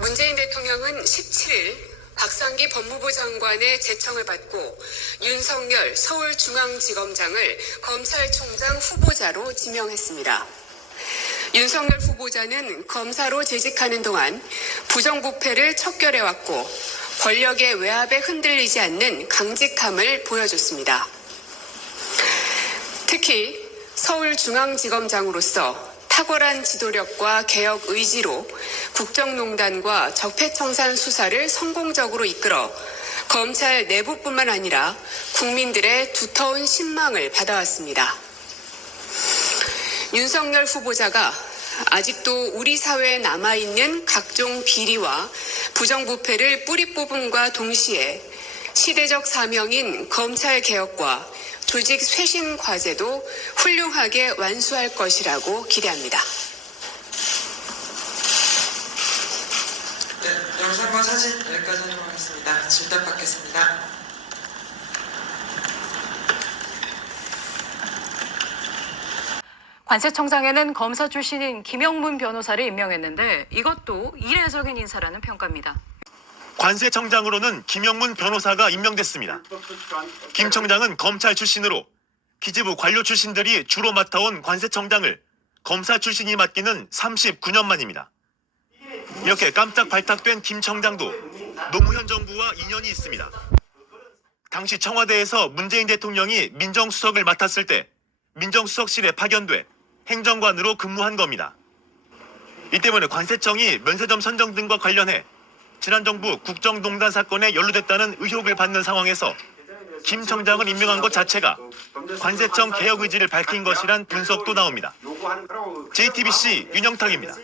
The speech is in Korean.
문재인 대통령은 17일 박상기 법무부 장관의 제청을 받고 윤석열 서울중앙지검장을 검찰총장 후보자로 지명했습니다. 윤석열 후보자는 검사로 재직하는 동안 부정부패를 척결해왔고 권력의 외압에 흔들리지 않는 강직함을 보여줬습니다. 특히 서울중앙지검장으로서 탁월한 지도력과 개혁 의지로 국정농단과 적폐청산 수사를 성공적으로 이끌어 검찰 내부뿐만 아니라 국민들의 두터운 신망을 받아왔습니다. 윤석열 후보자가 아직도 우리 사회에 남아있는 각종 비리와 부정부패를 뿌리 뽑음과 동시에 시대적 사명인 검찰 개혁과 조직 쇄신 과제도 훌륭하게 완수할 것이라고 기대합니다. 네, 영상과 사진 여기까지 하겠습니다. 질답 받겠습니다. 관세청장에는 검사 출신인 김영문 변호사를 임명했는데 이것도 이례적인 인사라는 평가입니다. 관세청장으로는 김영문 변호사가 임명됐습니다. 김 청장은 검찰 출신으로 기재부 관료 출신들이 주로 맡아온 관세청장을 검사 출신이 맡기는 39년 만입니다. 이렇게 깜짝 발탁된 김 청장도 노무현 정부와 인연이 있습니다. 당시 청와대에서 문재인 대통령이 민정수석을 맡았을 때 민정수석실에 파견돼 행정관으로 근무한 겁니다. 이 때문에 관세청이 면세점 선정 등과 관련해 지난 정부 국정농단 사건에 연루됐다는 의혹을 받는 상황에서 김 청장을 임명한 것 자체가 관세청 개혁 의지를 밝힌 것이란 분석도 나옵니다. JTBC 윤영탁입니다.